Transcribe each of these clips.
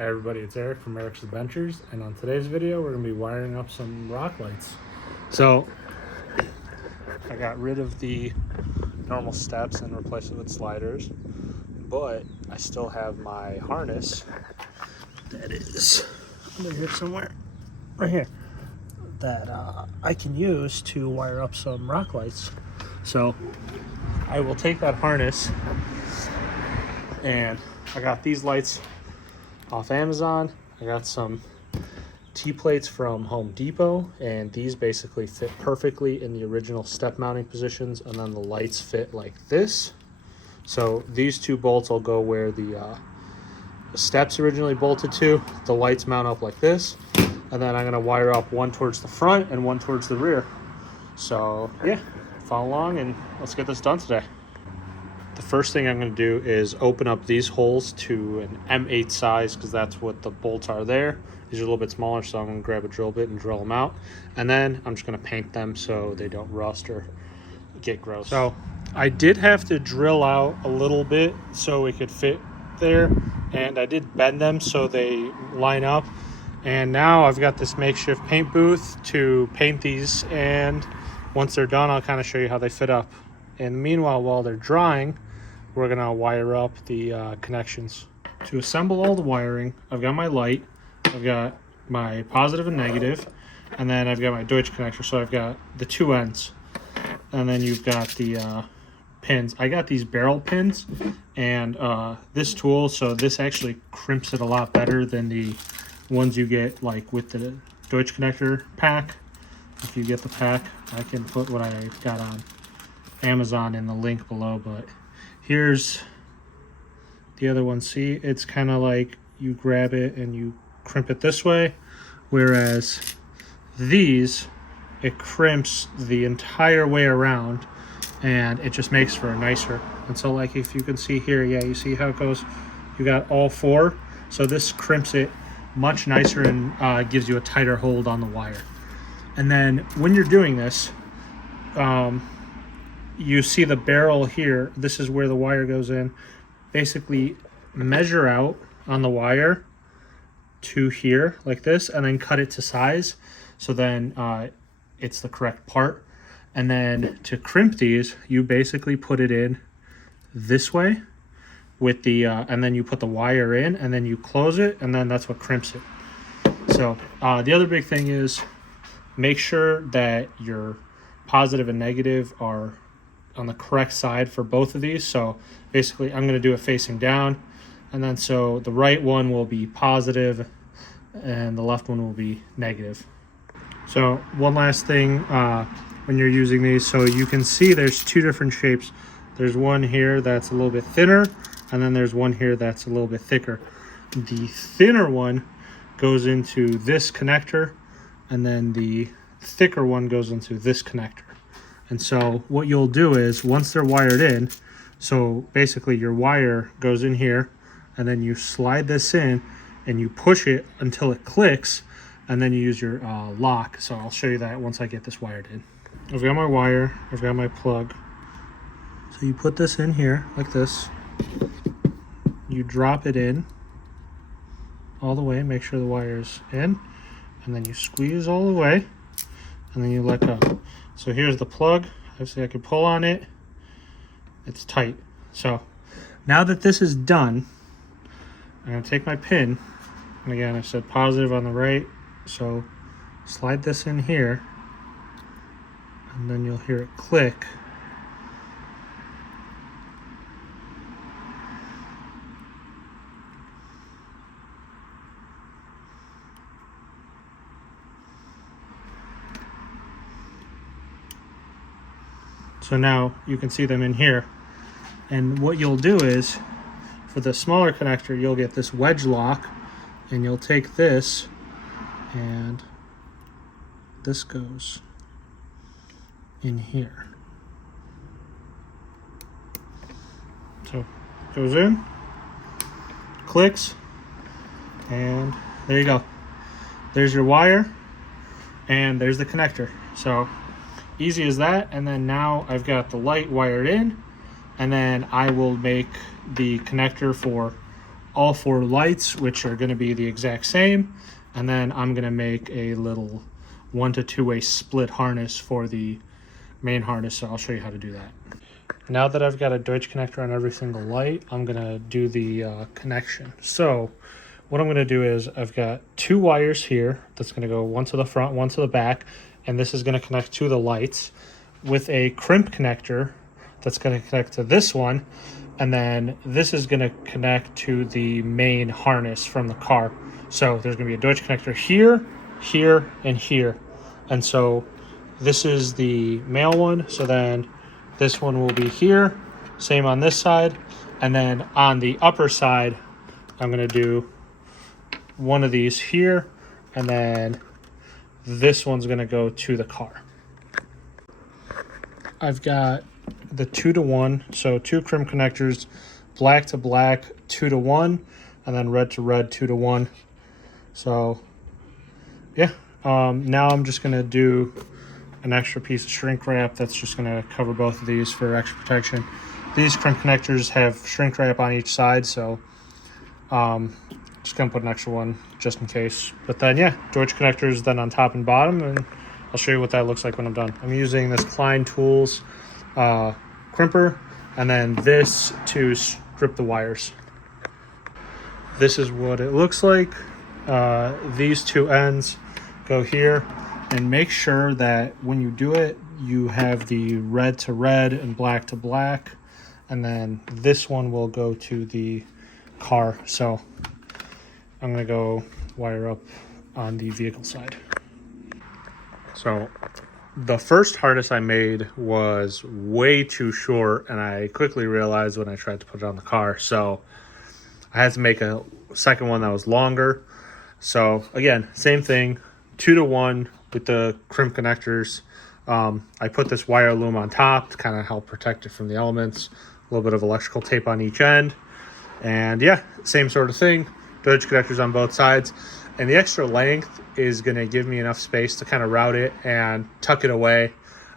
Hey everybody, it's Eric from Eric's Adventures, and on today's video we're going to be wiring up some rock lights. So I got rid of the normal steps and replaced it with sliders, but I still have my harness that is under here somewhere, right here, that I can use to wire up some rock lights. So I will take that harness, and I got these lights off Amazon. I got some T-plates from Home Depot, and these basically fit perfectly in the original step mounting positions, and then the lights fit like this. So these two bolts will go where the steps originally bolted to. The lights mount up like this, and then I'm going to wire up one towards the front and one towards the rear. So yeah, follow along and let's get this done today. The first thing I'm going to do is open up these holes to an M8 size, because that's what the bolts are there. These are a little bit smaller, so I'm going to grab a drill bit and drill them out. And then I'm just going to paint them so they don't rust or get gross. So I did have to drill out a little bit so it could fit there, and I did bend them so they line up. And now I've got this makeshift paint booth to paint these, and once they're done I'll kind of show you how they fit up. And meanwhile, while they're drying, we're gonna wire up the connections. To assemble all the wiring, I've got my light, I've got my positive and negative, and then I've got my Deutsch connector, so I've got the two ends. And then you've got the pins. I got these barrel pins, and this tool, so this actually crimps it a lot better than the ones you get like with the Deutsch connector pack. If you get the pack, I can put what I got on Amazon in the link below, but here's the other one. See, it's kind of like you grab it and you crimp it this way, whereas these, it crimps the entire way around, and it just makes for a nicer. And so like if you can see here, yeah, you see how it goes, you got all four, so this crimps it much nicer and gives you a tighter hold on the wire. And then when you're doing this, you see the barrel here, this is where the wire goes in. Basically measure out on the wire to here like this, and then cut it to size, so then it's the correct part. And then to crimp these, you basically put it in this way with the and then you put the wire in, and then you close it, and then that's what crimps it. So the other big thing is make sure that your positive and negative are on the correct side for both of these. So basically I'm going to do it facing down, and then so the right one will be positive and the left one will be negative. So one last thing, when you're using these, so you can see there's two different shapes. There's one here that's a little bit thinner, and then there's one here that's a little bit thicker. The thinner one goes into this connector, and then the thicker one goes into this connector. And so what you'll do is, once they're wired in, so basically your wire goes in here, and then you slide this in and you push it until it clicks, and then you use your lock. So I'll show you that once I get this wired in. I've got my wire, I've got my plug. So you put this in here like this, you drop it in all the way, make sure the wire's in, and then you squeeze all the way, and then you let go. So here's the plug. Obviously I can pull on it, it's tight. So now that this is done, I'm going to take my pin, and again I said positive on the right, so slide this in here, and then you'll hear it click. So now you can see them in here. And what you'll do is, for the smaller connector, you'll get this wedge lock, and you'll take this, and this goes in here. So it goes in, clicks, and there you go. There's your wire, and there's the connector. So easy as that. And then now I've got the light wired in, and then I will make the connector for all 4 lights, which are going to be the exact same. And then I'm going to make a little 1 to 2-way split harness for the main harness. So I'll show you how to do that. Now that I've got a Deutsch connector on every single light, I'm going to do the connection. So what I'm going to do is I've got 2 wires here that's going to go one to the front, one to the back, and this is going to connect to the lights with a crimp connector that's going to connect to this one, and then this is going to connect to the main harness from the car. So there's going to be a Deutsch connector here, here, and here. And so this is the male one, so then this one will be here, same on this side, and then on the upper side, I'm going to do one of these here, and then this one's going to go to the car. I've got the 2 to 1, so 2 crimp connectors, black to black 2 to 1, and then red to red 2 to 1. So yeah, now I'm just going to do an extra piece of shrink wrap that's just going to cover both of these for extra protection. These crimp connectors have shrink wrap on each side, so just gonna put an extra one just in case. But then yeah, Deutsch connectors then on top and bottom, and I'll show you what that looks like when I'm done. I'm using this Klein Tools crimper, and then this to strip the wires. This is what it looks like. These 2 ends go here, and make sure that when you do it, you have the red to red and black to black, and then this one will go to the car. So I'm gonna go wire up on the vehicle side. So the first harness I made was way too short, and I quickly realized when I tried to put it on the car. So I had to make a second one that was longer. So again, same thing, 2 to 1 with the crimp connectors. I put this wire loom on top to kind of help protect it from the elements. A little bit of electrical tape on each end. And yeah, same sort of thing. Deutsch connectors on both sides. And the extra length is going to give me enough space to kind of route it and tuck it away.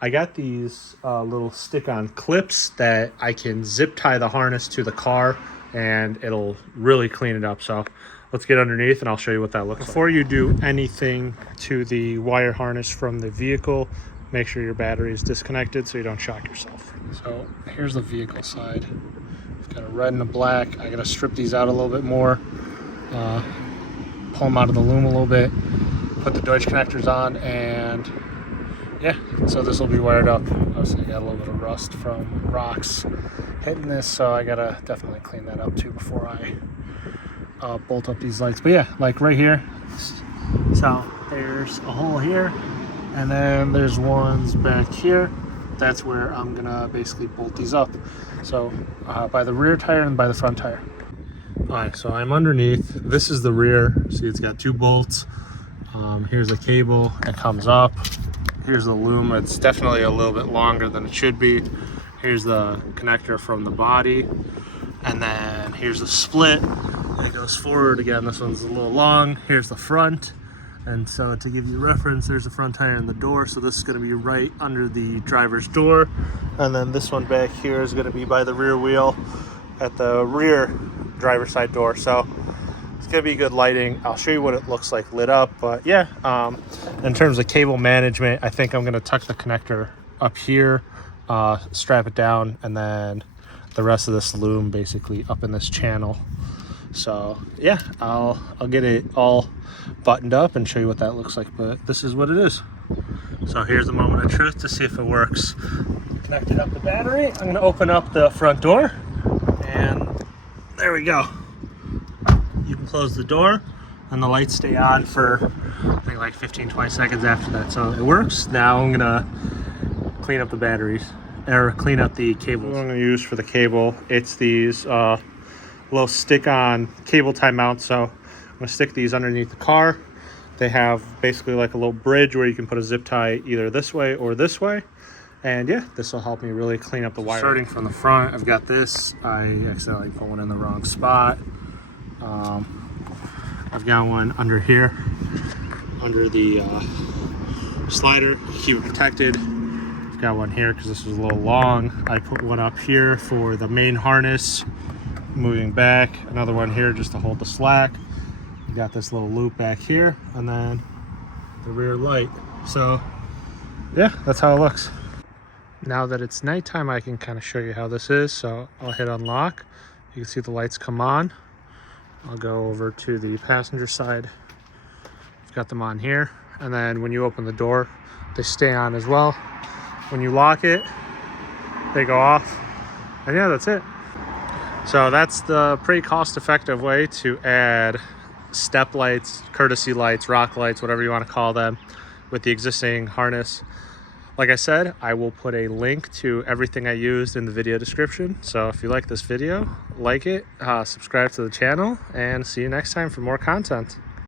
I got these little stick-on clips that I can zip tie the harness to the car, and it'll really clean it up. So let's get underneath and I'll show you what that looks like. Before you do anything to the wire harness from the vehicle, make sure your battery is disconnected so you don't shock yourself. So here's the vehicle side. I've got a red and a black. I gotta strip these out a little bit more, pull them out of the loom a little bit, put the Deutsch connectors on, and yeah, so this will be wired up. Obviously I got a little bit of rust from rocks hitting this, so I gotta definitely clean that up too before I bolt up these lights. But yeah, like right here, so there's a hole here, and then there's ones back here. That's where I'm gonna basically bolt these up. So by the rear tire and by the front tire. All right, so I'm underneath. This is the rear. See, it's got 2 bolts. Here's the cable. It comes up. Here's the loom. It's definitely a little bit longer than it should be. Here's the connector from the body. And then here's the split. It goes forward again. This one's a little long. Here's the front. And so to give you reference, there's the front tire and the door. So this is going to be right under the driver's door. And then this one back here is going to be by the rear wheel at the rear driver's side door. So it's going to be good lighting. I'll show you what it looks like lit up. But yeah, in terms of cable management, I think I'm going to tuck the connector up here, strap it down, and then the rest of this loom basically up in this channel. So yeah, I'll get it all buttoned up and show you what that looks like, but this is what it is. So here's the moment of truth to see if it works. Connected up the battery. I'm gonna open up the front door, and there we go. You can close the door and the lights stay on for I think like 15-20 seconds after that. So it works. Now I'm gonna clean up the batteries, or clean up the cables. What I'm gonna use for the cable, it's these little stick-on cable tie mounts. So I'm gonna stick these underneath the car. They have basically like a little bridge where you can put a zip tie either this way or this way. And yeah, this will help me really clean up the wire. Starting from the front, I've got this. I accidentally put one in the wrong spot. I've got one under here, under the slider, keep it protected. I've got one here because this was a little long. I put one up here for the main harness. moving back, another one here just to hold the slack. You got this little loop back here, and then the rear light. So yeah, that's how it looks. Now that it's nighttime, I can kind of show you how this is. So I'll hit unlock. You can see the lights come on. I'll go over to the passenger side. I've got them on here. And then when you open the door, they stay on as well. When you lock it, they go off. And yeah, that's it. So that's the pretty cost-effective way to add step lights, courtesy lights, rock lights, whatever you want to call them, with the existing harness. Like I said, I will put a link to everything I used in the video description. So if you like this video, like it, subscribe to the channel, and see you next time for more content.